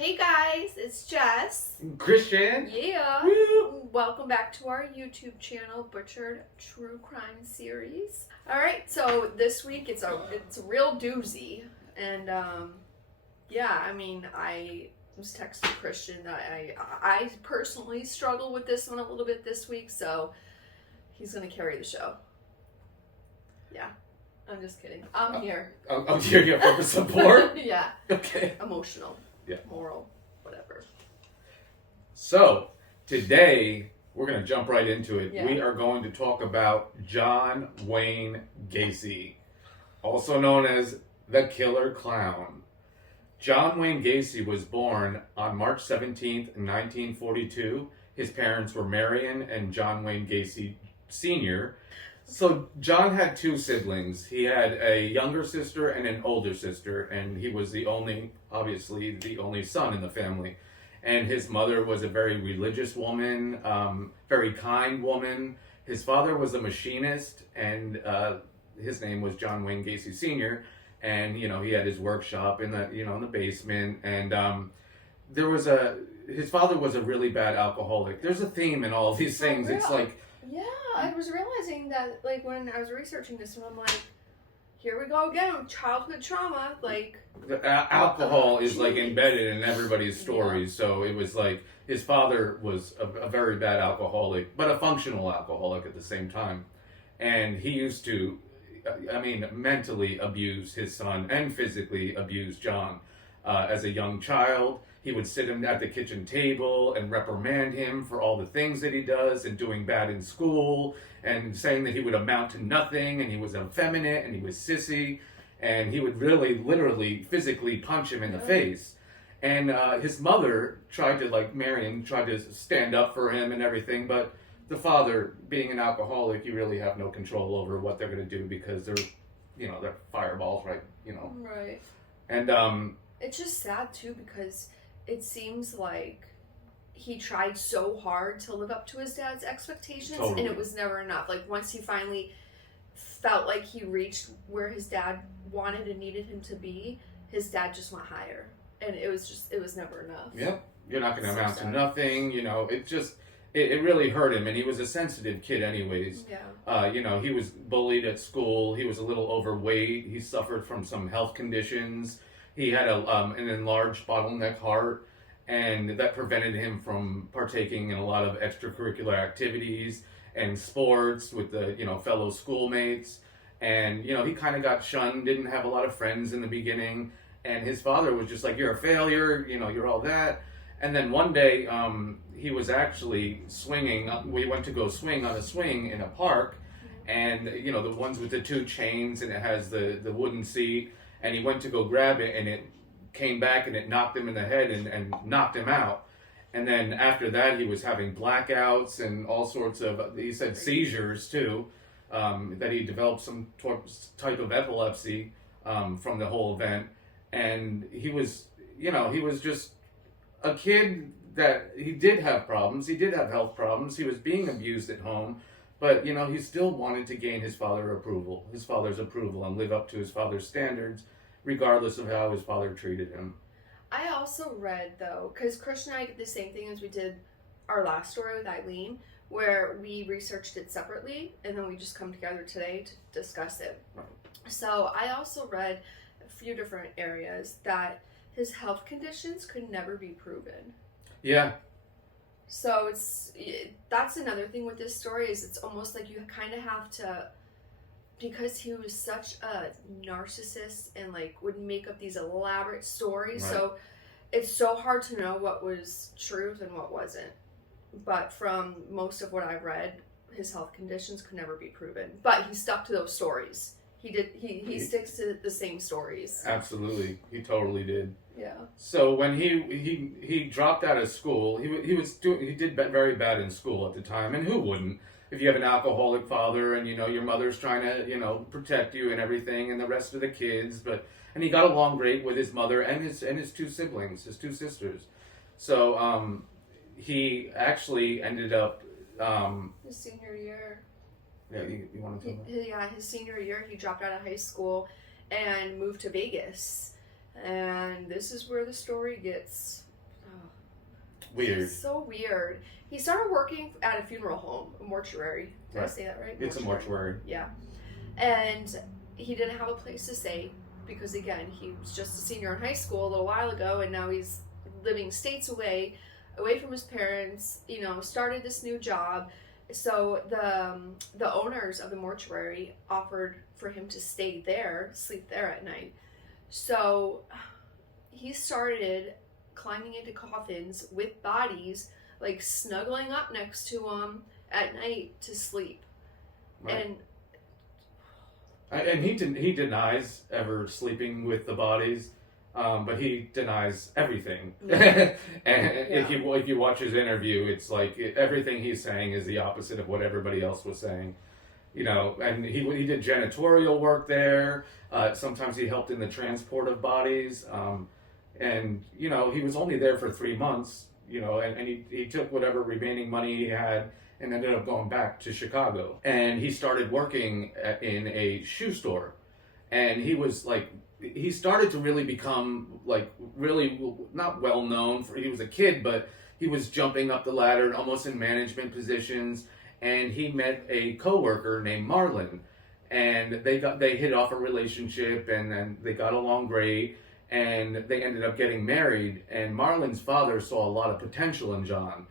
Hey guys, it's Jess. Christian. Yeah. Woo. Welcome back to our YouTube channel, Butchered True Crime Series. All right, so this week it's a real doozy, and I was texting Christian that I personally struggle with this one a little bit this week, so he's gonna carry the show. Yeah. I'm just kidding. I'm here. You're here for support? Yeah. Okay. Emotional. Yeah. Moral. Whatever. So, today, we're going to jump right into it. Yeah. We are going to talk about John Wayne Gacy, also known as the Killer Clown. John Wayne Gacy was born on March 17th, 1942. His parents were Marion and John Wayne Gacy Sr., So John had two siblings. He had a younger sister and an older sister, and he was obviously the only son in the family. And his mother was a very religious woman, very kind woman. His father was a machinist, and his name was John Wayne Gacy Sr., and he had his workshop in the basement, and his father was a really bad alcoholic. There's a theme in all of these things. It's like, yeah, I was realizing that, like, when I was researching this one, I'm like, here we go again, childhood trauma, like... Alcohol is, like, embedded in everybody's stories, yeah. So it was like, his father was a very bad alcoholic, but a functional alcoholic at the same time. And he used to, mentally abuse his son and physically abuse John. As a young child, he would sit him at the kitchen table and reprimand him for all the things that he does and doing bad in school and saying that he would amount to nothing and he was effeminate and he was sissy, and he would really, literally, physically punch him in the face. And his mother Marion tried to stand up for him and everything, but the father, being an alcoholic, you really have no control over what they're going to do because they're fireballs, right? Right. And it's just sad too because it seems like he tried so hard to live up to his dad's expectations, totally. And it was never enough. Like, once he finally felt like he reached where his dad wanted and needed him to be, his dad just went higher, and it was never enough. Yep. You're not going to amount to nothing. It really hurt him, and he was a sensitive kid anyways. Yeah. He was bullied at school. He was a little overweight. He suffered from some health conditions. He had an enlarged bottleneck heart, and that prevented him from partaking in a lot of extracurricular activities and sports with the fellow schoolmates. And he kind of got shunned, didn't have a lot of friends in the beginning, and his father was just like, "You're a failure, you're all that." And then one day he was actually swinging. We went to go swing on a swing in a park, and the ones with the two chains, and it has the wooden seat. And he went to go grab it, and it came back, and it knocked him in the head and knocked him out. And then after that, he was having blackouts and all sorts of, he said, seizures too, that he developed some type of epilepsy from the whole event. And he was just a kid that he did have problems. He did have health problems. He was being abused at home. But, he still wanted to gain his father's approval, and live up to his father's standards, regardless of how his father treated him. I also read, though, because Christian and I did the same thing as we did our last story with Haylee, where we researched it separately, and then we just come together today to discuss it. Right. So I also read a few different areas that his health conditions could never be proven. Yeah. So that's another thing with this story, is it's almost like you kind of have to, because he was such a narcissist and would make up these elaborate stories. Right. So it's so hard to know what was truth and what wasn't. But from most of what I read, his health conditions could never be proven. But he stuck to those stories. He sticks to the same stories. Absolutely, he totally did. Yeah. So when he dropped out of school, he did very bad in school at the time, and who wouldn't? If you have an alcoholic father and your mother's trying to protect you and everything, and the rest of the kids, and he got along great with his mother and his two siblings, his two sisters. So he actually ended up his senior year. Yeah, you want to tell me? Yeah, his senior year, he dropped out of high school and moved to Vegas. And this is where the story gets weird. It's so weird. He started working at a funeral home, a mortuary. Did I say that right? It's a mortuary. Yeah. And he didn't have a place to stay because, again, he was just a senior in high school a little while ago, and now he's living states away from his parents, you know, started this new job. So the owners of the mortuary offered for him to stay there, sleep there at night. So he started climbing into coffins with bodies, like snuggling up next to him at night to sleep. Right. And he denies ever sleeping with the bodies, but he denies everything. Yeah. If you watch his interview, it's like everything he's saying is the opposite of what everybody else was saying. You know, and he did janitorial work there. Sometimes he helped in the transport of bodies. And, you know, he was only there for 3 months, you know, and he took whatever remaining money he had and ended up going back to Chicago. And he started working in a shoe store. And he started to really become, like, really not well known. He was a kid, but he was jumping up the ladder, almost in management positions. And he met a coworker named Marlon. And they hit off a relationship, and then they got along great. And they ended up getting married, and Marlon's father saw a lot of potential in John.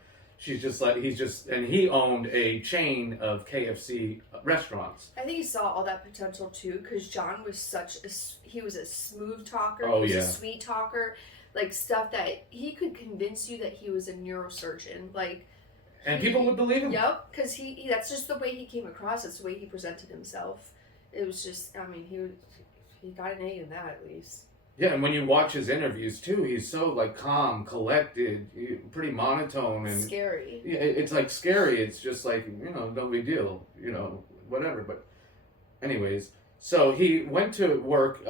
And he owned a chain of KFC restaurants. I think he saw all that potential too, because John was he was a smooth talker. Oh, he was yeah. a sweet talker, like stuff that he could convince you that he was a neurosurgeon, like. And people would believe him. Yep, because he that's just the way he came across. That's the way he presented himself. It was just, I mean, he got an A in that at least. Yeah, and when you watch his interviews too, he's so like calm, collected, pretty monotone, and scary. Yeah, it's like scary. It's just like, you know, no big deal, you know, whatever. But anyways, so he went to work.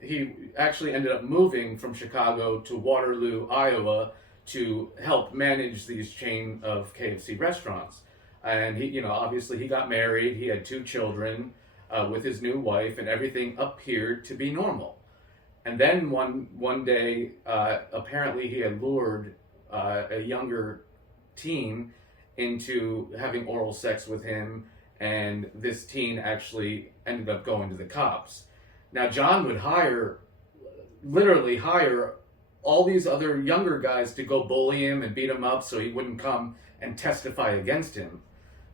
He actually ended up moving from Chicago to Waterloo, Iowa, to help manage these chain of KFC restaurants. And he, you know, obviously he got married. He had 2 children with his new wife, and everything appeared to be normal. And then one day, apparently he had lured a younger teen into having oral sex with him, and this teen actually ended up going to the cops. Now, John would literally hire all these other younger guys to go bully him and beat him up so he wouldn't come and testify against him.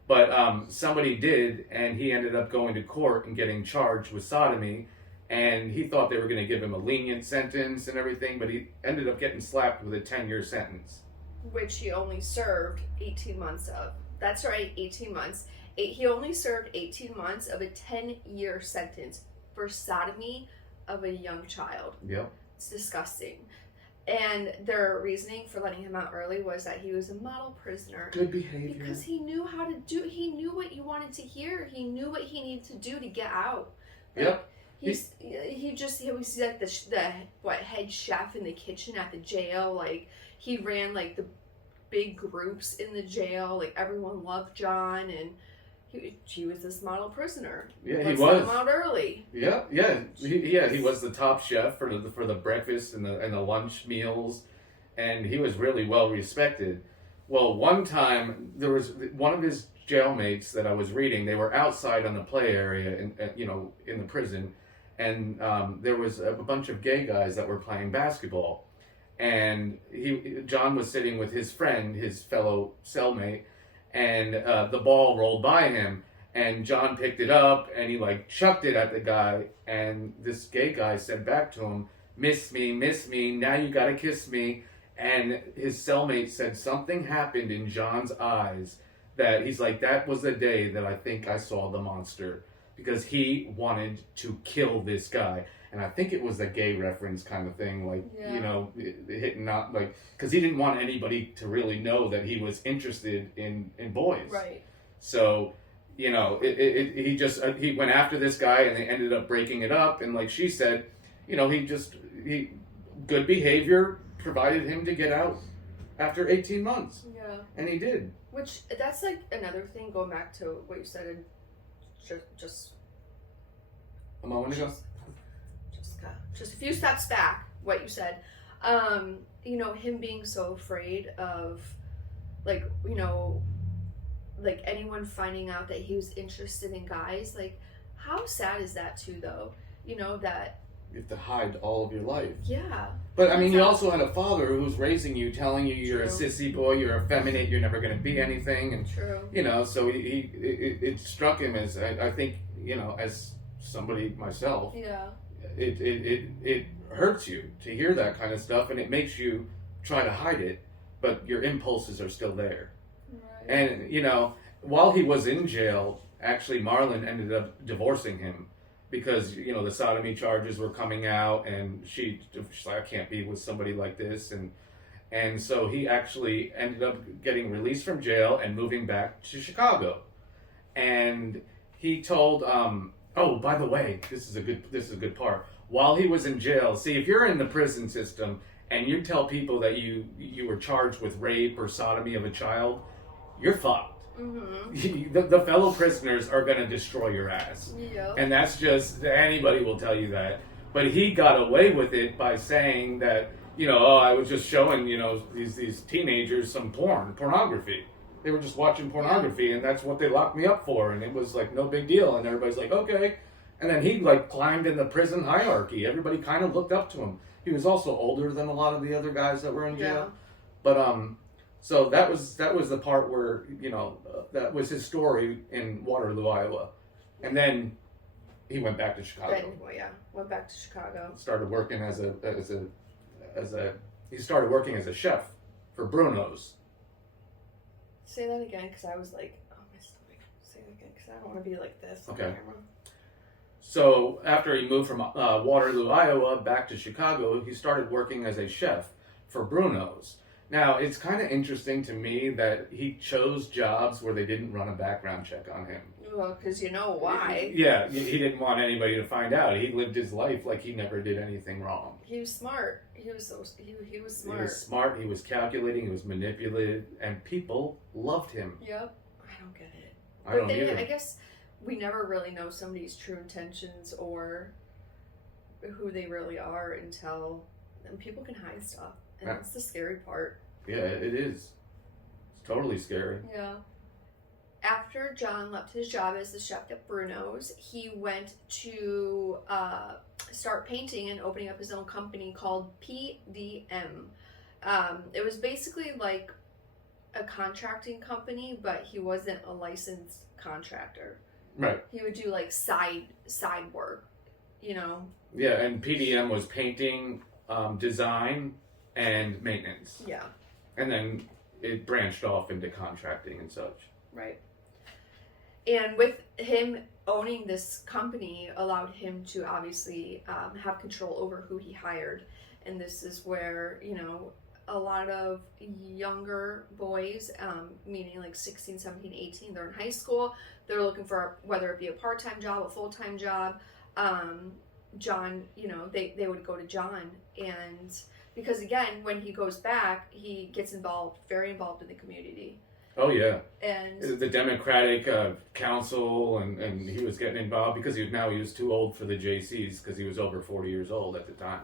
But somebody did, and he ended up going to court and getting charged with sodomy. And he thought they were going to give him a lenient sentence and everything, but he ended up getting slapped with a 10-year sentence. Which he only served 18 months of. That's right, 18 months. He only served 18 months of a 10-year sentence for sodomy of a young child. Yep. It's disgusting. And their reasoning for letting him out early was that he was a model prisoner. Good behavior. Because he knew he knew what you wanted to hear. He knew what he needed to do to get out. Like, yep. He was like the head chef in the kitchen at the jail. Like, he ran like the big groups in the jail. Like, everyone loved John, and he was this model prisoner. Yeah, Let's he was. let him out early. Yeah. He was the top chef for the breakfast and the lunch meals, and he was really well respected. Well, one time there was one of his jailmates that I was reading. They were outside on the play area, in the prison. And there was a bunch of gay guys that were playing basketball. And John was sitting with his friend, his fellow cellmate, and the ball rolled by him. And John picked it up, and he, like, chucked it at the guy. And this gay guy said back to him, miss me, now you gotta kiss me. And his cellmate said something happened in John's eyes that he's like, that was the day that I think I saw the monster. Because he wanted to kill this guy. And I think it was a gay reference kind of thing, like, yeah. You know, hitting not, like, because he didn't want anybody to really know that he was interested in boys. Right. So, you know, he went after this guy, and they ended up breaking it up. And like she said, you know, good behavior provided him to get out after 18 months. Yeah. And he did. Which, that's like another thing, going back to what you said in just a moment ago. Just a few steps back, what you said. You know, him being so afraid of, like, you know, like anyone finding out that he was interested in guys. Like, how sad is that too, though? You know, that You have to hide all of your life. yeah. But I mean, you also had a father who was raising you, telling you you're True. a sissy boy, you're effeminate, you're never going to be anything, and True. you know, so it struck him as I think, you know, as somebody myself, Yeah. it hurts you to hear that kind of stuff, and it makes you try to hide it, but your impulses are still there. Right. And you know, while he was in jail, actually Marlon ended up divorcing him because, you know, the sodomy charges were coming out, and she's like, I can't be with somebody like this, and so he actually ended up getting released from jail and moving back to Chicago. And he told, oh, by the way, this is a good part. While he was in jail, see, if you're in the prison system and you tell people that you were charged with rape or sodomy of a child, you're fucked. Mm-hmm. The fellow prisoners are going to destroy your ass. Yep. And that's just, anybody will tell you that. But he got away with it by saying that, you know, oh, I was just showing, you know, these teenagers some pornography. They were just watching pornography, and that's what they locked me up for. And it was like no big deal. And everybody's like, okay. And then he like climbed in the prison hierarchy. Everybody kind of looked up to him. He was also older than a lot of the other guys that were in jail. Yeah. But so that was the part where, you know, that was his story in Waterloo, Iowa, and then he went back to Chicago. Then, well, yeah, went back to Chicago. Started working he started working as a chef for Bruno's. Say that again, because I was like, oh, my stomach. Say that again, because I don't want to be like this on Okay. camera. So after he moved from Waterloo, Iowa, back to Chicago, he started working as a chef for Bruno's. Now, it's kind of interesting to me that he chose jobs where they didn't run a background check on him. Well, because you know why. Yeah, he didn't want anybody to find out. He lived his life like he never did anything wrong. He was smart. He was smart. He was smart, he was calculating, he was manipulative, and people loved him. Yep. I don't get it. I don't then, either. I guess we never really know somebody's true intentions or who they really are until and people can hide stuff. And that's the scary part. Yeah, it is. It's totally scary. Yeah. After John left his job as the chef at Bruno's, he went to start painting and opening up his own company called PDM. It was basically like a contracting company, but he wasn't a licensed contractor. Right. He would do like side work, you know. Yeah, and PDM was painting, design, and maintenance. Yeah. And then it branched off into contracting and such. Right. And with him owning this company allowed him to obviously have control over who he hired. And this is where, you know, a lot of younger boys, meaning like 16, 17, 18, they're in high school. They're looking for whether it be a part-time job, a full-time job. John, you know, they would go to John. And because, again, when he goes back, he gets very involved in the community. Oh, yeah. And the Democratic council, and he was getting involved because he was too old for the JCs because he was over 40 years old at the time.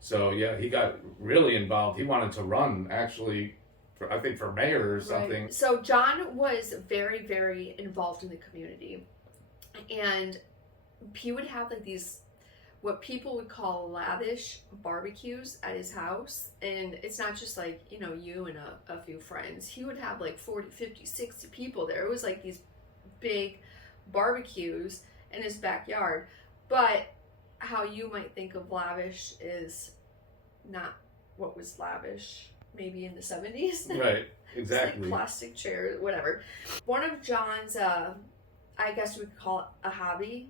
So, yeah, he got really involved. He wanted to run, actually, I think for mayor or something. Right. So John was very, very involved in the community. And he would have like these, what people would call lavish barbecues at his house. And it's not just like, you know, you and a few friends. He would have like 40, 50, 60 people there. It was like these big barbecues in his backyard. But how you might think of lavish is not what was lavish maybe in the 70s. Right, exactly. Like plastic chairs, whatever. One of John's, I guess we could call it a hobby.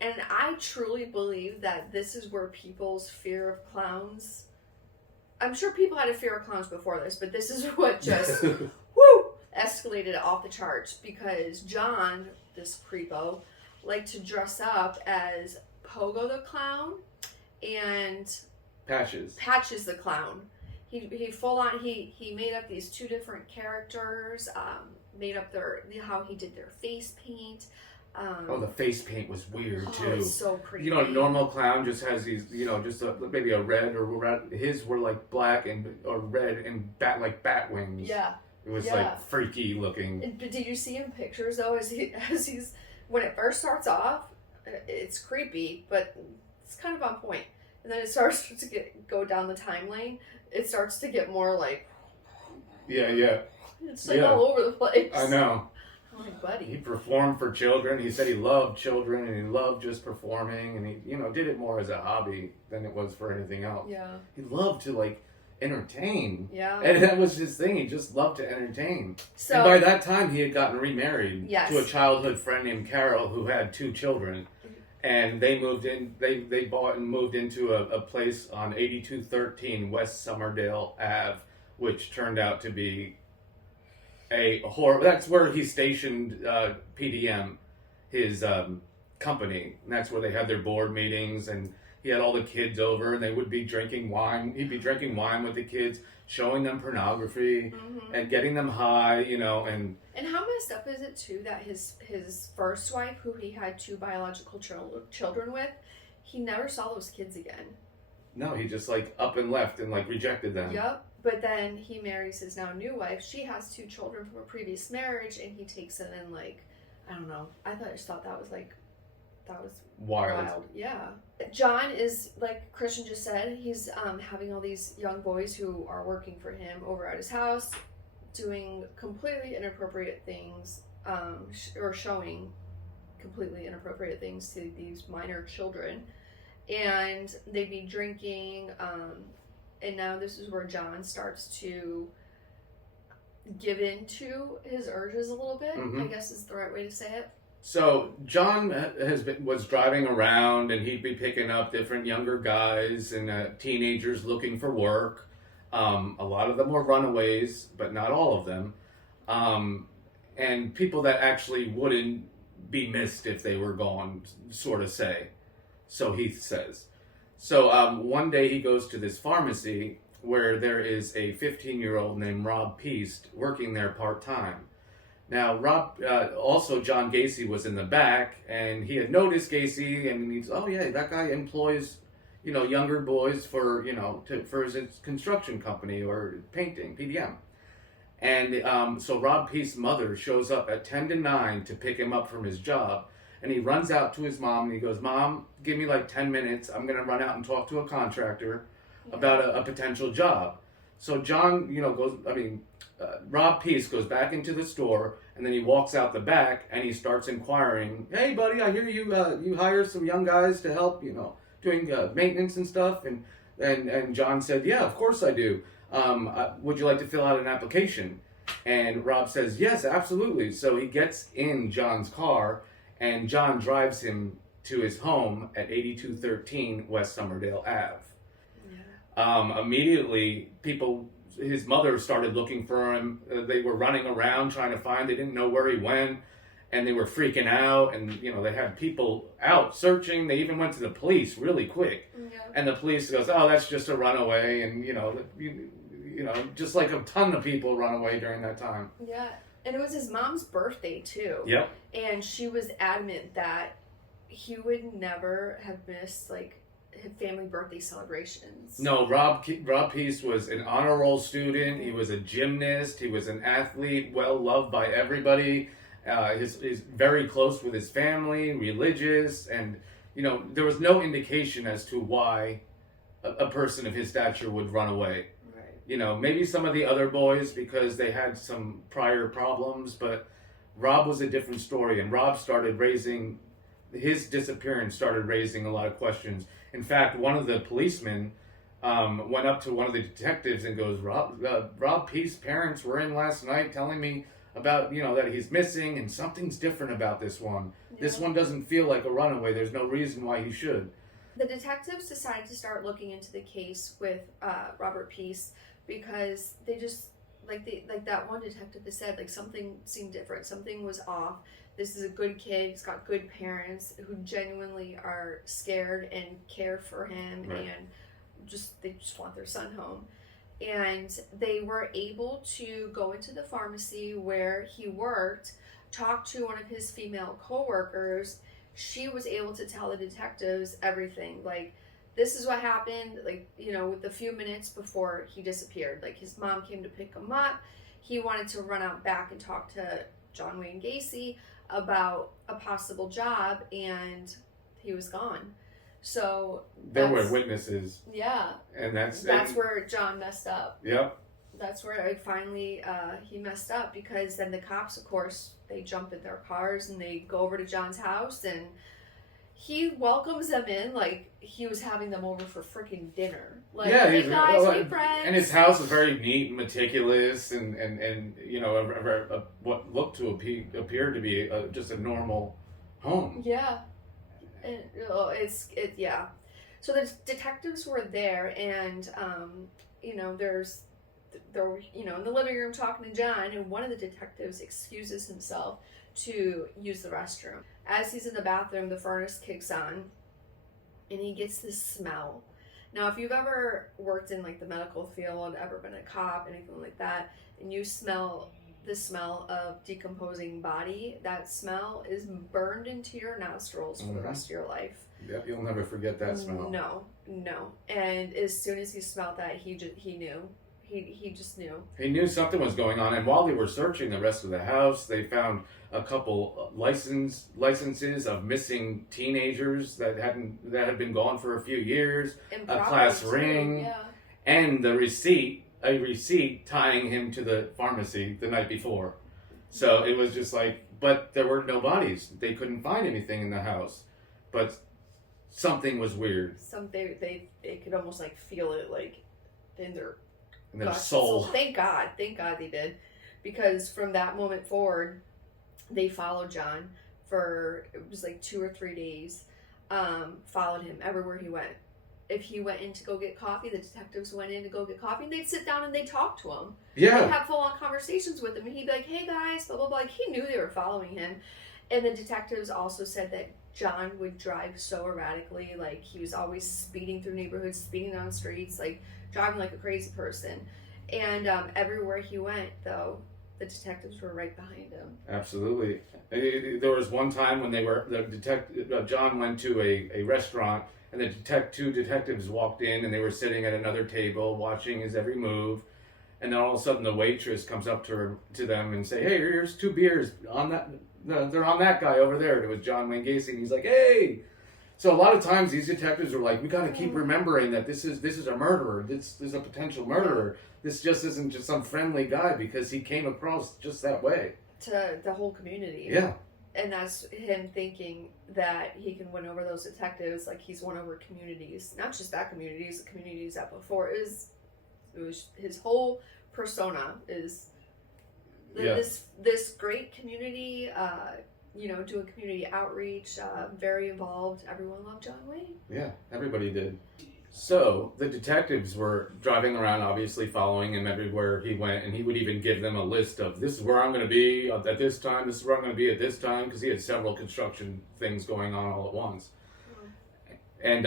And I truly believe that this is where people's fear of clowns, I'm sure people had a fear of clowns before this, but this is what just, escalated off the charts. Because John, this creepo, liked to dress up as Pogo the Clown and Patches the Clown. He full on, he made up these two different characters, made up how he did their face paint. Oh, the face paint was weird too. It's so creepy. You know, a normal clown just has these, you know, just maybe a red or red. His were like black or red and like bat wings. Yeah. It was like freaky looking. Did you see him pictures though? As he's when it first starts off, it's creepy, but it's kind of on point. And then it starts to go down the timeline. It starts to get more like. Yeah. It's like all over the place. I know. I'm like, buddy. He performed for children. He said he loved children and he loved just performing, and he, you know, did it more as a hobby than it was for anything else. Yeah. He loved to like entertain. Yeah. And that was his thing. He just loved to entertain. So, and by that time, he had gotten remarried yes. to a childhood friend named Carol who had 2 children. And they moved in, they bought and moved into a place on 8213 West Somerdale Ave, which turned out to be a horror. That's where he stationed PDM, his company. And that's where they had their board meetings, and he had all the kids over, and they would be drinking wine. He'd be drinking wine with the kids, showing them pornography, and getting them high, you know, and how messed up is it too that his first wife, who he had 2 biological children with, he never saw those kids again. No, he just like up and left and like rejected them. Yep. But then he marries his now new wife. She has 2 children from a previous marriage, and he takes it and like, I don't know. I just thought that was wild. Yeah. John is, like Christian just said, he's having all these young boys who are working for him over at his house, doing completely inappropriate things, or showing completely inappropriate things to these minor children. And they'd be drinking, and now this is where John starts to give into his urges a little bit, I guess is the right way to say it. So John was driving around, and he'd be picking up different younger guys and teenagers looking for work. A lot of them were runaways, but not all of them. And people that actually wouldn't be missed if they were gone, sort of say. So Heath says. So one day he goes to this pharmacy where there is a 15-year-old named Rob Peast working there part-time. Now, also John Gacy was in the back, and he had noticed Gacy, and he's, oh yeah, that guy employs, you know, younger boys for, you know, for his construction company or painting, PDM. And so Rob Peast's mother shows up at 10 to 9 to pick him up from his job, and he runs out to his mom, and he goes, Mom, give me like 10 minutes. I'm going to run out and talk to a contractor about a potential job. So John, you know, Rob Peast goes back into the store, and then he walks out the back, and he starts inquiring, hey, buddy, I hear you hire some young guys to help, you know, doing maintenance and stuff. And John said, yeah, of course I do. Would you like to fill out an application? And Rob says, yes, absolutely. So he gets in John's car, and John drives him to his home at 8213 West Somerdale Ave. Yeah. Immediately, his mother started looking for him. They were running around trying to find. They didn't know where he went, and they were freaking out. And you know, they had people out searching. They even went to the police really quick. Yeah. And the police goes, "Oh, that's just a runaway." And you know, just like a ton of people run away during that time. Yeah, and it was his mom's birthday too. Yep. And she was adamant that he would never have missed like family birthday celebrations. No, Rob Peast was an honor roll student. He was a gymnast. He was an athlete, well loved by everybody. He's very close with his family, religious, and you know there was no indication as to why a person of his stature would run away. Right. You know, maybe some of the other boys because they had some prior problems, but Rob was a different story, and his disappearance started raising a lot of questions. In fact, one of the policemen went up to one of the detectives and goes, Rob Peast's parents were in last night telling me about, you know, that he's missing and something's different about this one. Yeah. This one doesn't feel like a runaway. There's no reason why he should. The detectives decided to start looking into the case with Robert Peast because they just, like that one detective has said, like something seemed different. Something was off. This is a good kid. He's got good parents who genuinely are scared and care for him, right. And they just want their son home. And they were able to go into the pharmacy where he worked, talked to one of his female coworkers, she was able to tell the detectives everything. Like, this is what happened, like, you know, with a few minutes before he disappeared. Like, his mom came to pick him up. He wanted to run out back and talk to John Wayne Gacy about a possible job, and he was gone. So there were witnesses. Yeah. And that's where John messed up. Yep. That's where finally he messed up, because then the cops, of course, they jump in their cars and they go over to John's house, and he welcomes them in like he was having them over for freaking dinner. Like, yeah, hey guys, hey friends. And his house was very neat and meticulous, and you know, what looked to appear to be just a normal home. Yeah. And yeah. So the detectives were there, and you know, they're you know, in the living room talking to John, and one of the detectives excuses himself to use the restroom. As he's in the bathroom, the furnace kicks on, and he gets this smell. Now, if you've ever worked in like the medical field, ever been a cop, anything like that, and you smell the smell of decomposing body, that smell is burned into your nostrils for the rest of your life. Yeah, you'll never forget that smell. No. And as soon as he smelled that, he knew. He just knew. He knew something was going on, and while they were searching the rest of the house, they found a couple licenses of missing teenagers that had been gone for a few years, a class ring, yeah. And a receipt tying him to the pharmacy the night before. So it was just like, but there were no bodies. They couldn't find anything in the house, but something was weird. They could almost like feel it, like in their soul. Thank God they did, because from that moment forward, they followed John for, it was like 2 or 3 days. Followed him everywhere he went. If he went in to go get coffee, the detectives went in to go get coffee, and they'd sit down and they'd talk to him. Yeah. They'd have full-on conversations with him, and he'd be like, hey guys, blah, blah, blah. Like, he knew they were following him. And the detectives also said that John would drive so erratically, like he was always speeding through neighborhoods, speeding down streets, like driving like a crazy person. And everywhere he went, though, the detectives were right behind him. Absolutely. There was one time when John went to a restaurant, and the two detectives walked in, and they were sitting at another table watching his every move. And then all of a sudden, the waitress comes up to them and say, "Hey, here's 2 beers on that. They're on that guy over there." And it was John Wayne Gacy, and he's like, "Hey." So a lot of times these detectives are like, we got to keep remembering that this is a murderer. This is a potential murderer. This just isn't just some friendly guy, because he came across just that way. To the whole community. Yeah. And that's him thinking that he can win over those detectives like he's won over communities. Not just that community, the communities that before. It was his whole persona is this great community, you know, doing community outreach, very involved. Everyone loved John Wayne. Yeah, everybody did. So the detectives were driving around, obviously following him everywhere he went, and he would even give them a list of, this is where I'm going to be at this time, this is where I'm going to be at this time, because he had several construction things going on all at once. And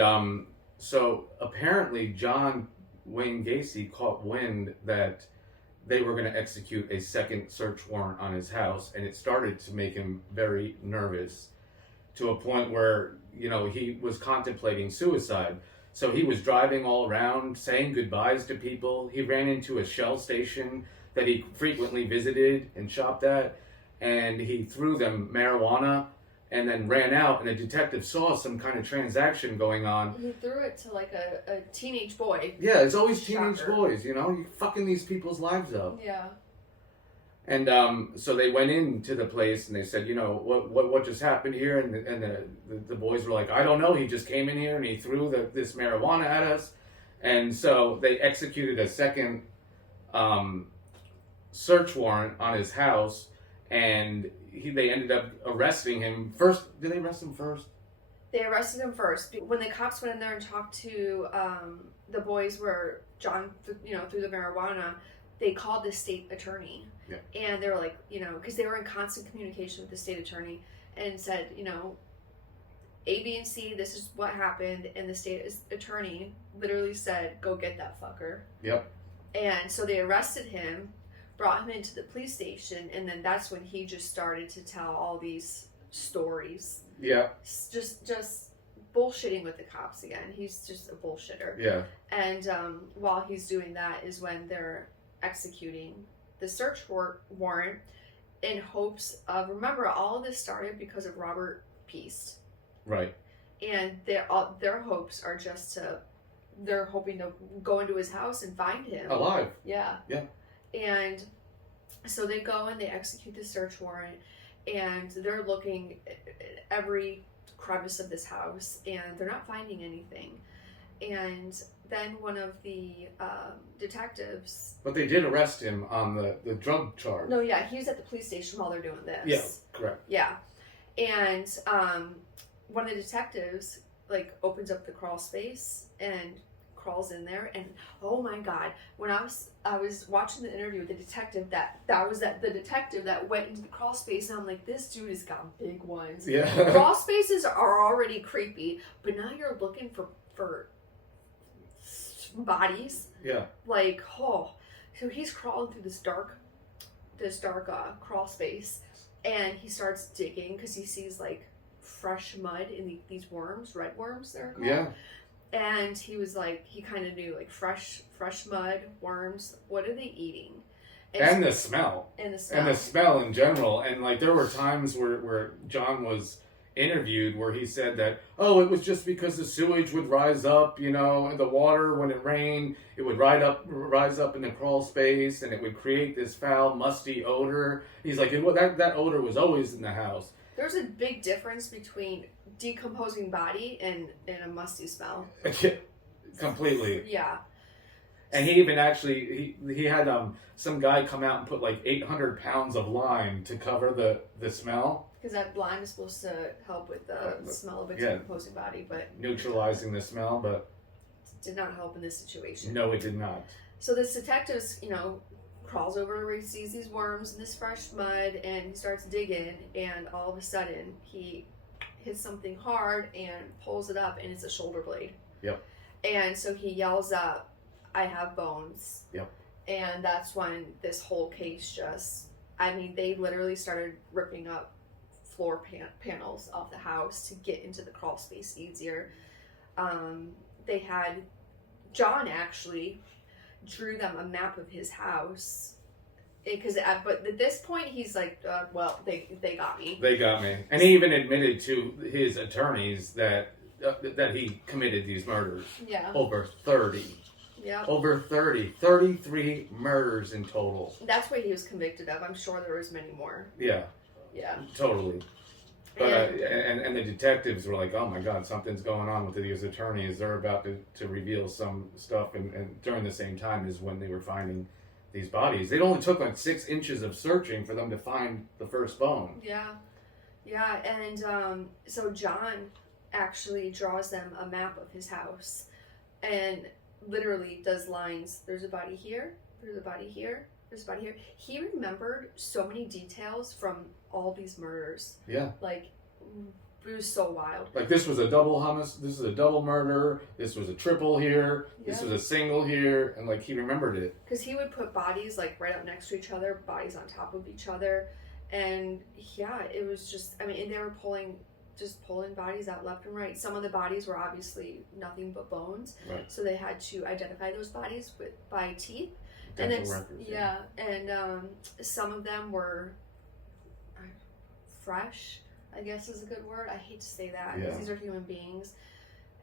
so apparently John Wayne Gacy caught wind that they were going to execute a second search warrant on his house, and it started to make him very nervous, to a point where, you know, he was contemplating suicide. So he was driving all around, saying goodbyes to people. He ran into a Shell station that he frequently visited and shopped at, and he threw them marijuana and then ran out, and a detective saw some kind of transaction going on. He threw it to like a teenage boy. Yeah, it's always teenage boys, you know? You're fucking these people's lives up. Yeah. And so they went into the place, and they said, you know, what just happened here? And the boys were like, I don't know. He just came in here and he threw this marijuana at us. And so they executed a second search warrant on his house, and they ended up arresting him first. Did they arrest him first? They arrested him first. When the cops went in there and talked to the boys where John, threw the marijuana, they called the state attorney. Yeah. And they were like, you know, because they were in constant communication with the state attorney, and said, you know, A, B, and C, this is what happened. And the state attorney literally said, go get that fucker. Yep. And so they arrested him, brought him into the police station, and then that's when he just started to tell all these stories. Yeah. Just bullshitting with the cops again. He's just a bullshitter. Yeah. And while he's doing that is when they're executing the search warrant in hopes of, remember, all of this started because of Robert Peast. Right. And their hopes are just they're hoping to go into his house and find him. Alive. Yeah. Yeah. And so they go and they execute the search warrant, and they're looking at every crevice of this house, and they're not finding anything. And then one of the detectives... But they did arrest him on the drug charge. No, yeah, he was at the police station while they're doing this. Yeah, correct. Yeah. And one of the detectives, like, opens up the crawl space and crawls in there, and oh my god, when I was watching the interview with the detective, the detective that went into the crawl space, and I'm like, this dude has got big ones. Yeah. Crawl spaces are already creepy, but now you're looking for bodies. Yeah. Like, oh, so he's crawling through this dark crawl space, and he starts digging because he sees like fresh mud in these worms, red worms they're called. Yeah. And he was like, he kind of knew, like, fresh mud, worms, what are they eating? And the smell. And the smell. And the smell in general. And, like, there were times where John was interviewed where he said that, oh, it was just because the sewage would rise up, you know, and the water, when it rained, it would rise up in the crawl space, and it would create this foul, musty odor. He's like, that odor was always in the house. There's a big difference between decomposing body and a musty smell. Completely. Yeah. And he even actually, he had some guy come out and put like 800 pounds of lime to cover the smell. Because that lime is supposed to help with the smell of a decomposing body, but... Neutralizing the smell, but... did not help in this situation. No, it did not. So this detective, crawls over where he sees these worms and this fresh mud, and he starts digging, and all of a sudden he hits something hard and pulls it up, and it's a shoulder blade. Yep. And so he yells up, "I have bones." Yep. And that's when this whole case they literally started ripping up floor panels off the house to get into the crawl space easier. They had John actually drew them a map of his house, but at this point he's like, well, they got me. They got me. And he even admitted to his attorneys that he committed these murders. Yeah. Over 30. Yeah. Over 30. 33 murders in total. That's what he was convicted of. I'm sure there was many more. Yeah. Yeah. Totally. But and the detectives were like, oh my god, something's going on with these attorneys. They're about to reveal some stuff, and during the same time is when they were finding these bodies. It only took like 6 inches of searching for them to find the first bone. Yeah. Yeah, and so John actually draws them a map of his house and literally does lines. There's a body here, there's a body here, there's a body here. He remembered so many details from all these murders. Yeah. Like, it was so wild. Like, this was a double homicide, this is a double murder, this was a triple here, this was a single here, and like, he remembered it. Because he would put bodies like right up next to each other, bodies on top of each other, and yeah, it was just, and they were pulling bodies out left and right. Some of the bodies were obviously nothing but bones, right. So they had to identify those bodies by teeth. Dental and then records, yeah, and some of them were fresh, I guess is a good word. I hate to say that because these are human beings.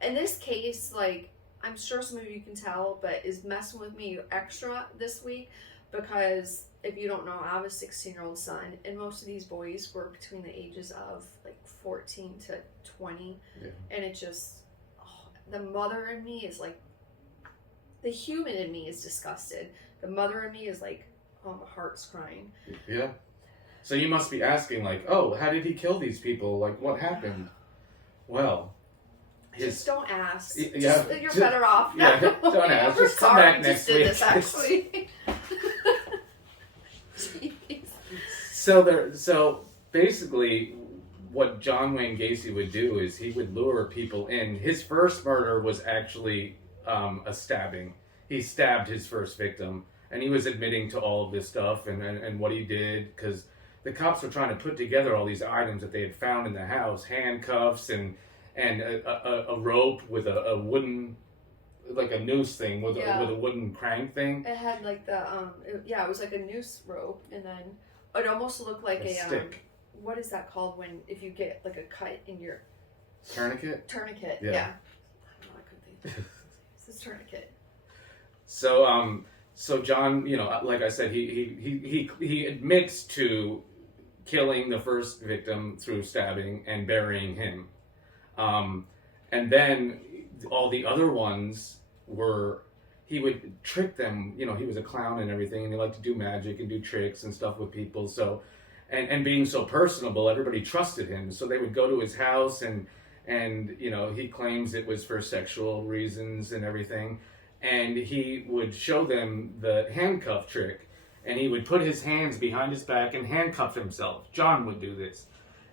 In this case, like, I'm sure some of you can tell, but is messing with me extra this week because if you don't know, I have a 16-year-old son, and most of these boys were between the ages of like 14 to 20, and it just, the mother in me is like, the human in me is disgusted. The mother in me is like, oh, my heart's crying. Yeah. So you must be asking, like, oh, how did he kill these people? Like, what happened? Well, just don't ask. Yeah, you're better off. Yeah, don't ask. Just come back next week. This, actually. So basically, what John Wayne Gacy would do is he would lure people in. His first murder was actually a stabbing. He stabbed his first victim, and he was admitting to all of this stuff and what he did, because the cops were trying to put together all these items that they had found in the house, handcuffs and a rope with a wooden, like a noose thing with a wooden crank thing. It had like the it was like a noose rope, and then it almost looked like a stick. What is that called when if you get like a cut in your tourniquet? Tourniquet. Yeah. Yeah. I don't know, I couldn't think. It's a tourniquet. So John, like I said, he admits to killing the first victim through stabbing and burying him. And then all the other ones he would trick them. He was a clown and everything, and he liked to do magic and do tricks and stuff with people. So, and being so personable, everybody trusted him. So they would go to his house, and he claims it was for sexual reasons and everything. And he would show them the handcuff trick. And he would put his hands behind his back and handcuff himself. John would do this.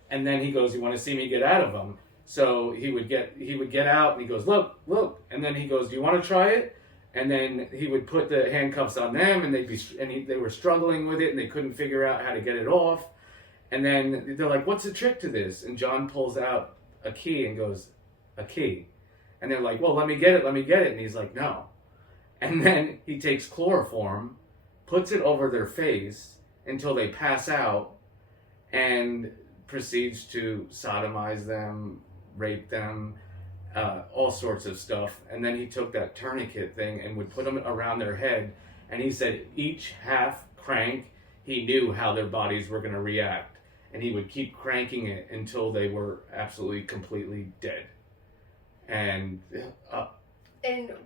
And then he goes, "You want to see me get out of them?" So he would get out, and he goes, "Look, look." And then he goes, "Do you want to try it?" And then he would put the handcuffs on them, and they were struggling with it, and they couldn't figure out how to get it off. And then they're like, "What's the trick to this?" And John pulls out a key and goes, "A key." And they're like, "Well, let me get it. And he's like, "No." And then he takes chloroform, puts it over their face until they pass out, and proceeds to sodomize them, rape them, all sorts of stuff. And then he took that tourniquet thing and would put them around their head, and he said each half crank, he knew how their bodies were going to react, and he would keep cranking it until they were absolutely, completely dead. And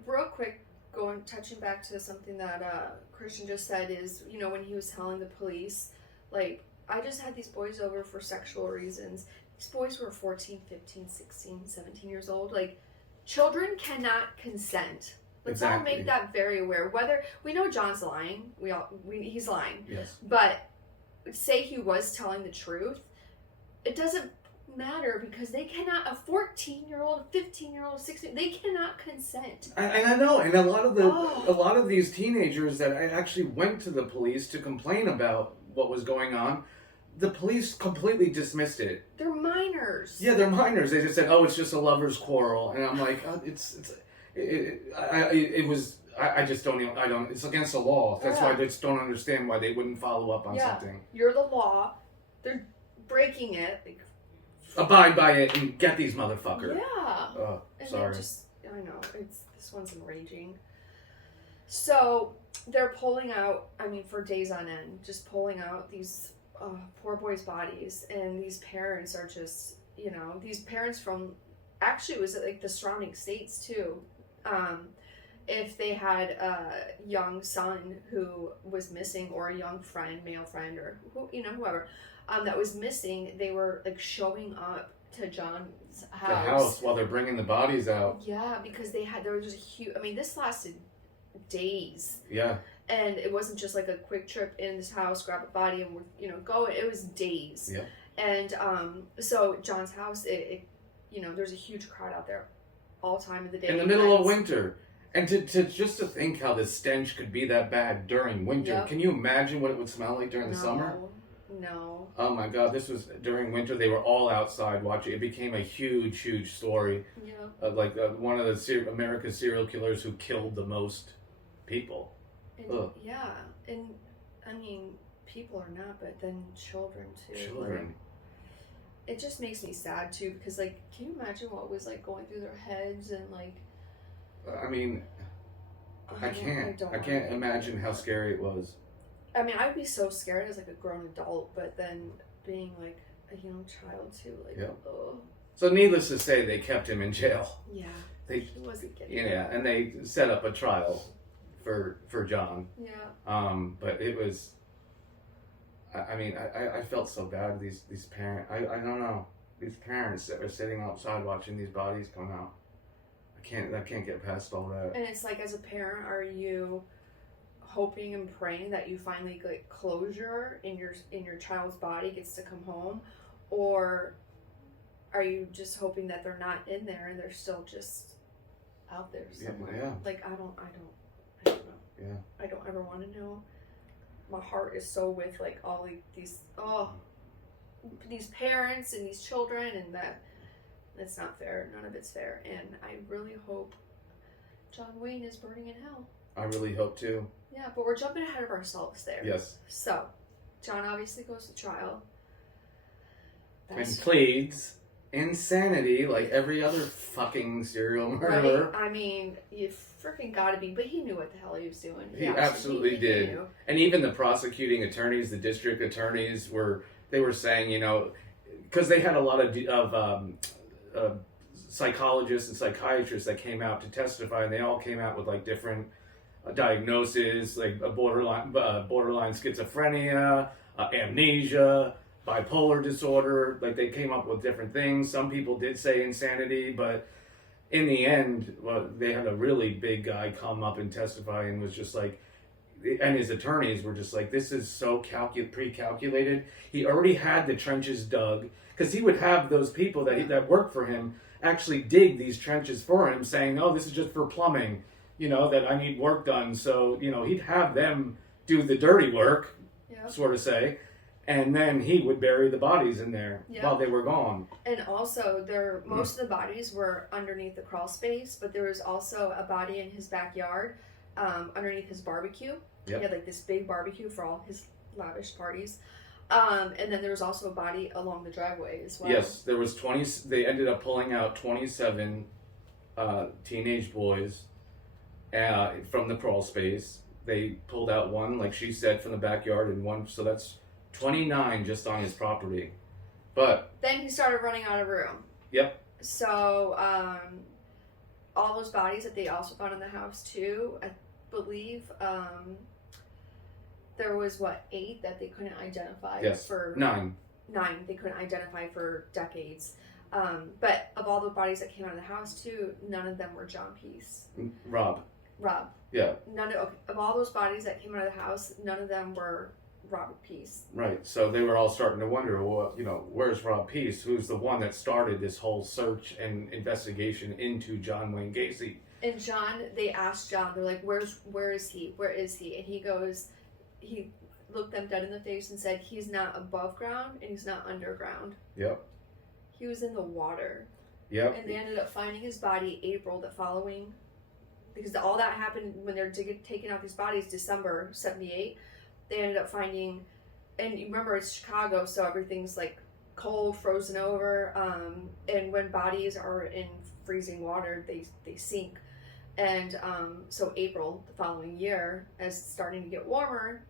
real quick, touching back to something that Christian just said is, when he was telling the police, like, I just had these boys over for sexual reasons. These boys were 14, 15, 16, 17 years old. Like, children cannot consent. Let's all make that very aware. Whether we know John's lying, he's lying. Yes. But say he was telling the truth, it doesn't matter, because they cannot, a 14-year-old, 15-year-old, 16, they cannot consent. And I know, and a lot of these teenagers that I actually went to the police to complain about what was going on, the police completely dismissed it. They're minors. Yeah, they're minors. They just said, "Oh, it's just a lover's quarrel," and I'm like, I just don't even, it's against the law. That's why I just don't understand why they wouldn't follow up on something. You're the law. They're breaking it. Like, abide by it and get these motherfuckers. Yeah. Oh, sorry. I know, this one's enraging. So they're pulling out, for days on end, just pulling out these poor boys' bodies, and these parents are just, these parents from, actually it was like the surrounding states too. If they had a young son who was missing, or a young friend, male friend, or whoever, that was missing, they were like showing up to John's house. The house while they're bringing the bodies out. Yeah, because there was just a huge, this lasted days. Yeah. And it wasn't just like a quick trip in this house, grab a body and go. It was days. Yeah. And so John's house, there's a huge crowd out there all time of the day. In the middle of winter. And to think how the stench could be that bad during winter. Yep. Can you imagine what it would smell like during the summer? No. Oh my God, this was during winter. They were all outside watching. It became a huge, huge story. Yeah. One of the America's serial killers who killed the most people. And, yeah. And, people are not, but then children too. Children. Like, it just makes me sad too, because, can you imagine what was, going through their heads, and, I can't imagine how scary it was. I would be so scared as a grown adult, but then being a young child too, ugh. So needless to say, they kept him in jail. Yeah. He wasn't getting and they set up a trial for John. Yeah. But it was, I felt so bad. These parents, I don't know. These parents that were sitting outside watching these bodies come out. I can't get past all that. And it's as a parent, are you hoping and praying that you finally get closure in your child's body, gets to come home, or are you just hoping that they're not in there and they're still just out there somewhere? Yeah. I don't know. Yeah. I don't ever want to know. My heart is so with like all like these parents and these children, and that's not fair. None of it's fair, and I really hope John Wayne is burning in hell. I really hope too. Yeah, but we're jumping ahead of ourselves there. Yes. So, John obviously goes to trial. And pleads insanity like every other fucking serial murderer. Right? I mean, you freaking gotta be, but he knew what the hell he was doing. He absolutely did. Knew. And even the prosecuting attorneys, the district attorneys were saying, you know, because they had a lot of psychologists and psychiatrists that came out to testify, and they all came out with like different diagnoses, like a borderline schizophrenia, amnesia, bipolar disorder. Like they came up with different things. Some people did say insanity, but in the end, they had a really big guy come up and testify and was just like, and his attorneys were just like, this is so pre-calculated. He already had the trenches dug, because he would have those people that work for him actually dig these trenches for him, saying, oh, this is just for plumbing, you know, that I need work done. So, you know, he'd have them do the dirty work, sort of say, and then he would bury the bodies in there while they were gone. And also, most of the bodies were underneath the crawl space, but there was also a body in his backyard, underneath his barbecue. He had like this big barbecue for all his lavish parties. And then there was also a body along the driveway as well. Yes, there was 20. They ended up pulling out 27 teenage boys from the crawl space. They pulled out one, like she said, from the backyard, and one. So that's 29 just on his property. But then he started running out of room. Yep. So all those bodies that they also found in the house too, I believe. There was 8 that they couldn't identify. Yes. For 9 they couldn't identify for decades. But of all the bodies that came out of the house too, none of them were John Peace. Rob. Yeah. None of all those bodies that came out of the house, none of them were Robert Peace. Right. So they were all starting to wonder, well, you know, where's Rob Peace? Who's the one that started this whole search and investigation into John Wayne Gacy? And they asked John, they're like, where is he? Where is he? And he looked them dead in the face and said, he's not above ground and he's not underground. Yep. He was in the water. Yep. And they ended up finding his body April the following, because all that happened when they're taking out these bodies, December 78. They ended up finding, and you remember it's Chicago, so everything's like cold, frozen over, and when bodies are in freezing water, they sink. And so April the following year, as it's starting to get warmer,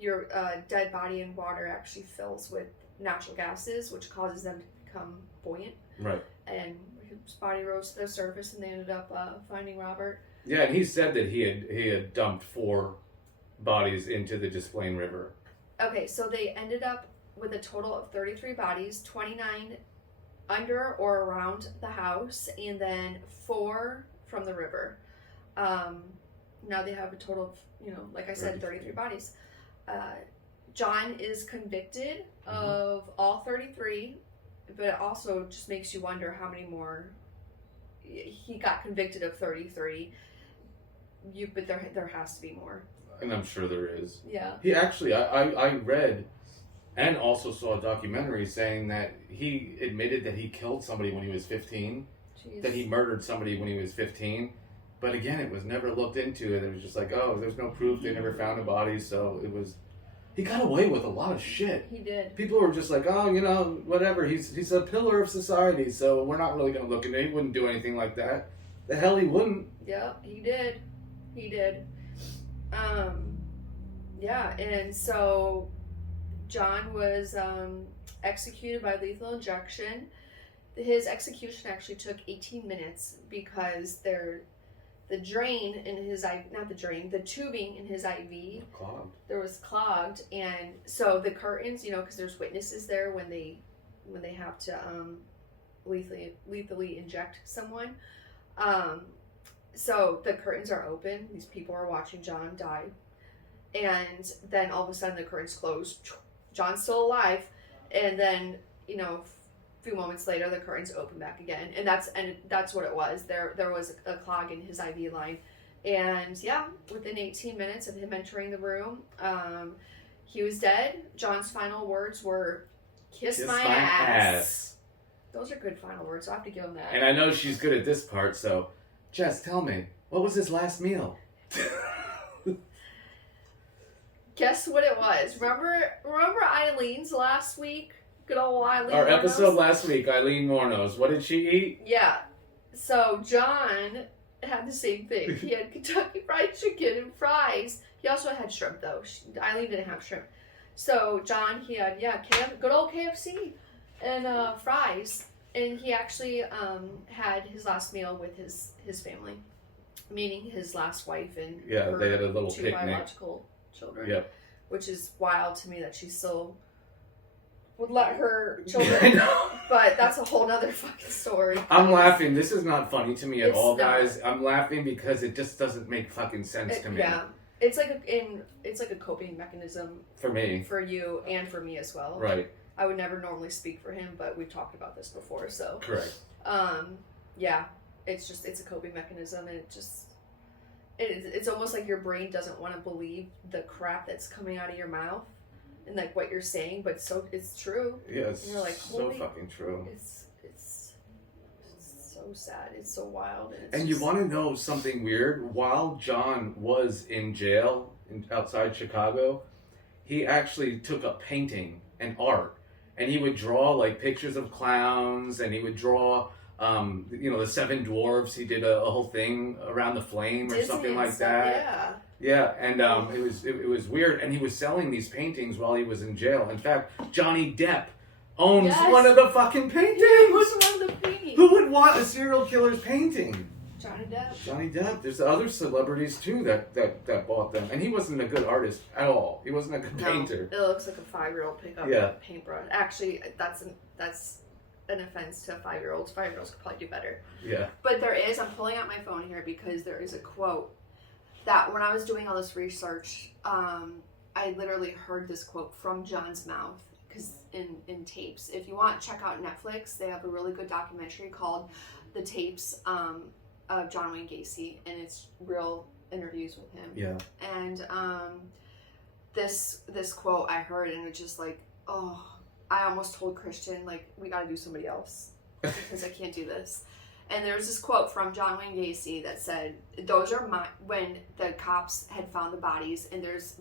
your dead body in water actually fills with natural gases, which causes them to become buoyant. Right. And his body rose to the surface, and they ended up finding Robert. Yeah, and he said that he had dumped 4 bodies into the Des Plaines River. Okay, so they ended up with a total of 33 bodies, 29 under or around the house, and then 4 from the river. Now they have a total of, like I said, 33 bodies. John is convicted of all 33, but it also just makes you wonder how many more. He got convicted of 33, but there has to be more. And I'm sure there is. Yeah. He actually, I read and also saw a documentary saying that he admitted that he killed somebody when he was 15, that he murdered somebody when he was 15. But again, it was never looked into, and it was just like, oh, there's no proof. They never found a body, so it was. He got away with a lot of shit. He did. People were just like, oh, whatever. He's a pillar of society, so we're not really going to look into it. He wouldn't do anything like that. The hell he wouldn't. Yeah, he did. He did. Yeah, and so John was executed by lethal injection. His execution actually took 18 minutes because the drain in his the tubing in his IV was clogged, and so the curtains, because there's witnesses there when they have to lethally inject someone. So the curtains are open. These people are watching John die, and then all of a sudden the curtains close. John's still alive, and then a few moments later the curtains open back again, and that's what it was. There was a clog in his IV line, And yeah, within 18 minutes of him entering the room, he was dead. John's final words were, kiss my ass. Those are good final words, so I have to give him that. And I know she's good at this part, so Jess, tell me, what was his last meal? Guess what it was? Remember Eileen's last week? Good old Eileen. Our Mornos? episode last week, Eileen Mornos. What did she eat? Yeah. So John had the same thing. He had Kentucky Fried Chicken and fries. He also had shrimp, though. Eileen didn't have shrimp. So John, he had, good old KFC and fries. And he actually had his last meal with his family, meaning his last wife and her they had a little two picnic. biological children. Yep. Which is wild to me that she still would let her I children. know. But that's a whole nother fucking story. I'm laughing. This is not funny to me at It's all, not. guys. I'm laughing because it just doesn't make fucking sense to me. Yeah, it's like a coping mechanism For me. for you and for me as well. Right. I would never normally speak for him, but we've talked about this before. So Correct. yeah, it's a coping mechanism, and it's almost like your brain doesn't want to believe the crap that's coming out of your mouth and like what you're saying, but it's true. Yeah, it's You're like, so holy, fucking true. It's so sad. It's so wild. And you want to know something weird? While John was in jail outside Chicago, he actually took up painting and art, and he would draw like pictures of clowns, and he would draw the Seven Dwarfs. He did a whole thing around the flame or Disney something and like stuff, that. Yeah, and it was weird, and he was selling these paintings while he was in jail. In fact, Johnny Depp owns one of the fucking paintings. He was one of the paintings. Who would want a serial killer's painting? Johnny Depp. Johnny Depp. There's other celebrities too that bought them, and he wasn't a good artist at all. He wasn't a good painter. It looks like a 5-year-old pick up a paintbrush. Actually, that's an offense to 5-year-olds. 5-year-olds could probably do better. Yeah. But I'm pulling out my phone here because there is a quote that when I was doing all this research, I literally heard this quote from John's mouth, because in tapes. If you want, check out Netflix. They have a really good documentary called The Tapes of John Wayne Gacy, and it's real interviews with him. Yeah. And this quote I heard, and it's just like, oh, I almost told Christian, like, we got to do somebody else because I can't do this. And there was this quote from John Wayne Gacy that said, when the cops had found the bodies, and there's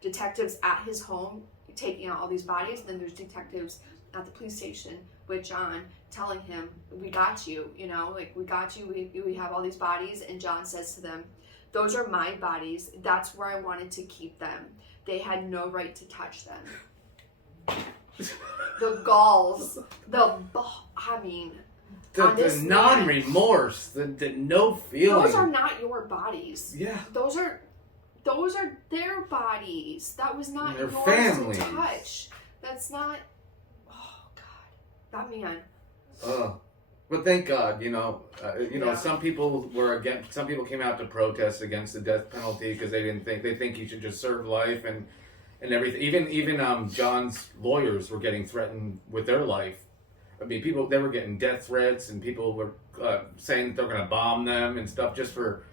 detectives at his home taking out all these bodies, and then there's detectives at the police station with John telling him, we got you, like, we got you, we have all these bodies. And John says to them, those are my bodies. That's where I wanted to keep them. They had no right to touch them. The galls, the non-remorse, the no feeling. Those are not your bodies. Yeah. Those are their bodies. That was not their yours families. to touch. That's not. Oh God, that man. But thank God, Yeah. some people were against. Some people came out to protest against the death penalty because they think he should just serve life and everything. Even John's lawyers were getting threatened with their life. I mean, they were getting death threats, and people were saying that they're going to bomb them and stuff just for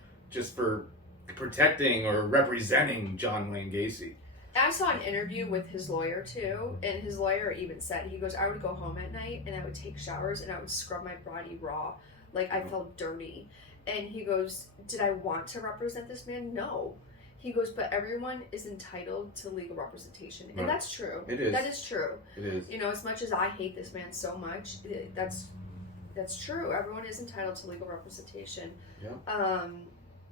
protecting or representing John Wayne Gacy. I saw an interview with his lawyer too, and his lawyer even said, he goes, I would go home at night and I would take showers and I would scrub my body raw, like I felt dirty. And he goes, did I want to represent this man? No. He goes, but everyone is entitled to legal representation. And that's true. It is. That is true. It is. As much as I hate this man so much, that's true. Everyone is entitled to legal representation. Yeah.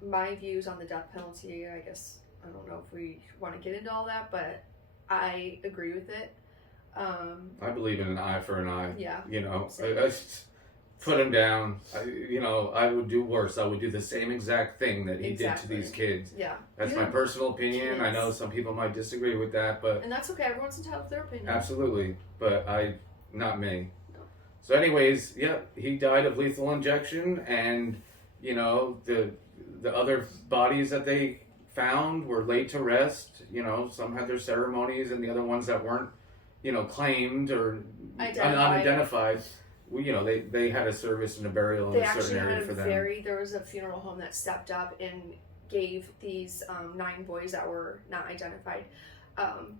My views on the death penalty, I guess, I don't know if we want to get into all that, but I agree with it. I believe in an eye for an eye. Yeah. I put him down. I would do worse. I would do the same exact thing that he did to these kids. Yeah. That's my personal opinion. I know some people might disagree with that, but... And that's okay. Everyone's entitled to their opinion. Absolutely. But not me. No. So anyways, yeah, he died of lethal injection, and, the other bodies that they found were laid to rest. Some had their ceremonies, and the other ones that weren't, claimed or unidentified, they had a service and a burial in a certain area for them. There was a funeral home that stepped up and gave these 9 boys that were not identified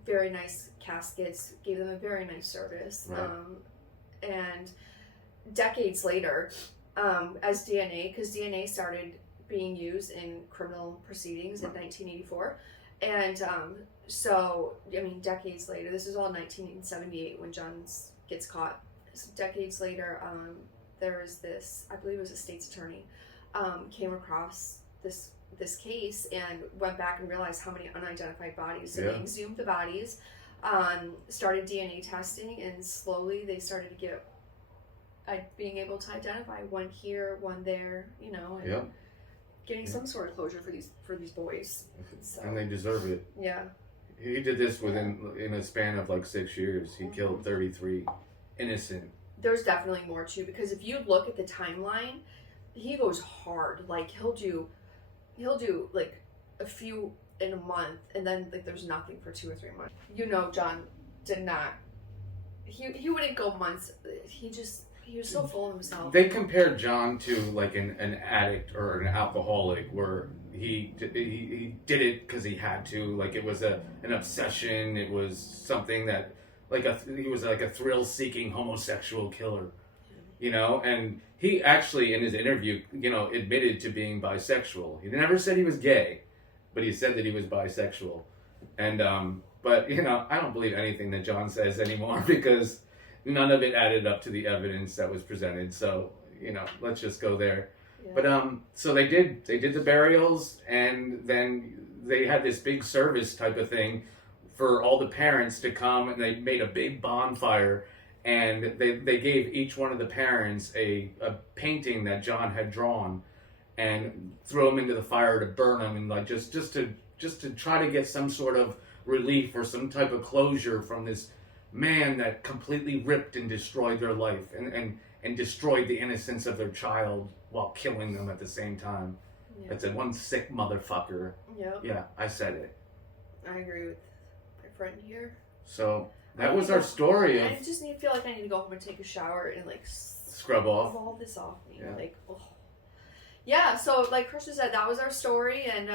very nice caskets, gave them a very nice service. Right. And decades later, as DNA, because DNA started being used in criminal proceedings in 1984. And so, I mean, decades later, this is all 1978 when John gets caught. So decades later, there was this, I believe it was a state's attorney, came across this case and went back and realized how many unidentified bodies. So they exhumed the bodies, started DNA testing, and slowly they started to get being able to identify one here, one there, you know, and getting some sort of closure for these boys. So, and they deserve it. Yeah. He did this in a span of like 6 years. He killed 33 innocent. There's definitely more too, because if you look at the timeline, he goes hard. Like he'll do like a few in a month, and then like there's nothing for 2 or 3 months. You know, John did not. He wouldn't go months. He was so full of himself. They compared John to like an addict or an alcoholic, where he did it because he had to. Like it was an obsession. It was something that he was like a thrill-seeking homosexual killer, you know. And he actually, in his interview, you know, admitted to being bisexual. He never said he was gay, but he said that he was bisexual. And but you know, I don't believe anything that John says anymore because none of it added up to the evidence that was presented. So, you know, let's just go there. Yeah. But so they did the burials, and then they had this big service type of thing for all the parents to come, and they made a big bonfire, and they gave each one of the parents a painting that John had drawn, and threw them into the fire to burn them, and like just to try to get some sort of relief or some type of closure from this man that completely ripped and destroyed their life and destroyed the innocence of their child while killing them at the same time. Yeah. That's a one sick motherfucker. Yep. Yeah, I said it. I agree with my friend here. So that was our story. I just feel like I need to go home and take a shower and like scrub off all this off me. Yeah. Like, oh. Yeah. So like Christian said, that was our story, and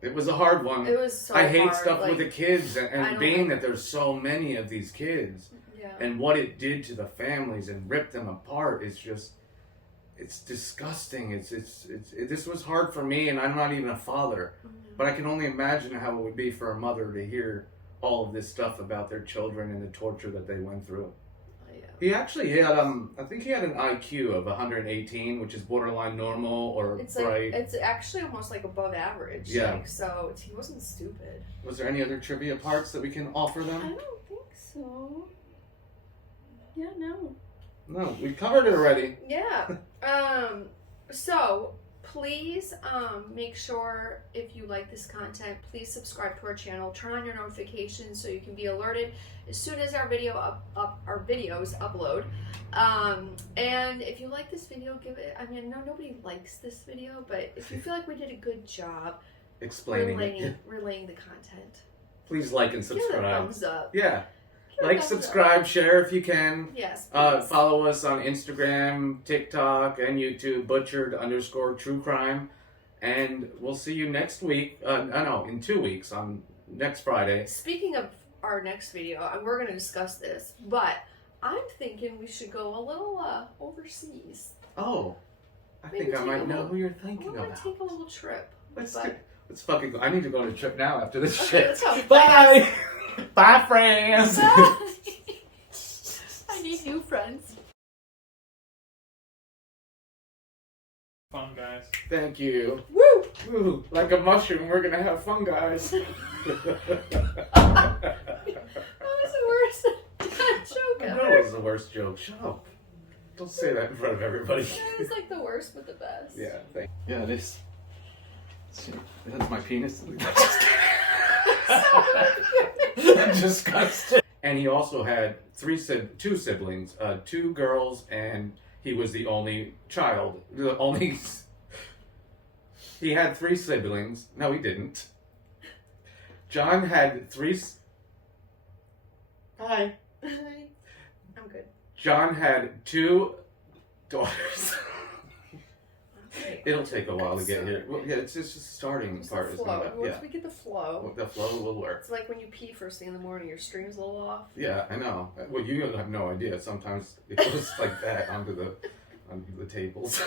it was a hard one. It was so I hate hard. stuff like, with the kids, and being that there's so many of these kids, and what it did to the families and ripped them apart is just, it's disgusting. This was hard for me, and I'm not even a father, but I can only imagine how it would be for a mother to hear all of this stuff about their children and the torture that they went through. He actually had, I think he had an IQ of 118, which is borderline normal or it's bright. Like, it's actually almost like above average. Yeah. Like, so he wasn't stupid. Was there any other trivia parts that we can offer them? I don't think so. Yeah, no. No, we covered it already. Yeah. So please make sure if you like this content, please subscribe to our channel, turn on your notifications so you can be alerted as soon as our videos upload. And if you like this video, give it, I mean, no, nobody likes this video, but if you feel like we did a good job explaining relaying the content, please like and subscribe. Give it a thumbs up. Yeah. Like, subscribe, share if you can. Yes. Follow us on Instagram, TikTok, and YouTube, butchered_true crime. And we'll see you next week. In 2 weeks, on next Friday. Speaking of our next video, we're going to discuss this, but I'm thinking we should go a little overseas. Oh. I think I might know who you're thinking about. We're going to take a little trip. Let's fucking go. I need to go on a trip now after this shit. Let's go. Bye! Bye, friends! Bye. I need new friends. Fun, guys. Thank you. Woo! Woo! Like a mushroom, we're gonna have fun, guys. That was the worst joke ever. That was the worst joke. Shut up. Don't say that in front of everybody. It was like the worst but the best. Yeah, yeah, it is. That's my penis. Disgusting. And he also had two siblings, 2 girls, and he was the only child. He had 3 siblings. No, he didn't. John had 3. Hi. Hi. I'm good. John had 2 daughters. okay. It'll take a while to get here. Well, yeah, it's just the starting part. The flow. Once Yeah, we get the flow, the flow will work. it's like when you pee first thing in the morning, your stream's a little off. Yeah, I know. Well, you have no idea. Sometimes it goes like that onto the tables.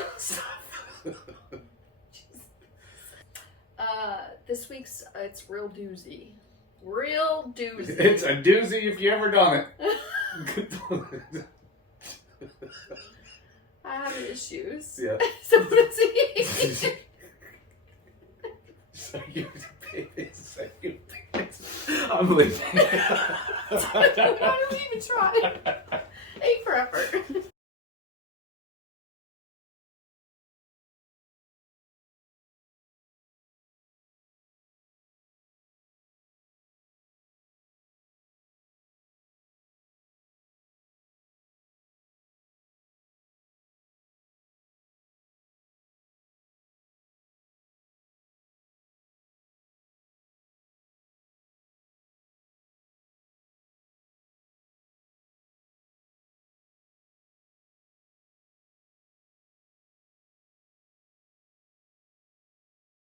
This week's it's real doozy. Real doozy. It's a doozy if you ever done it. I have issues. Yeah. So doozy. I'm leaving. Why don't we even try?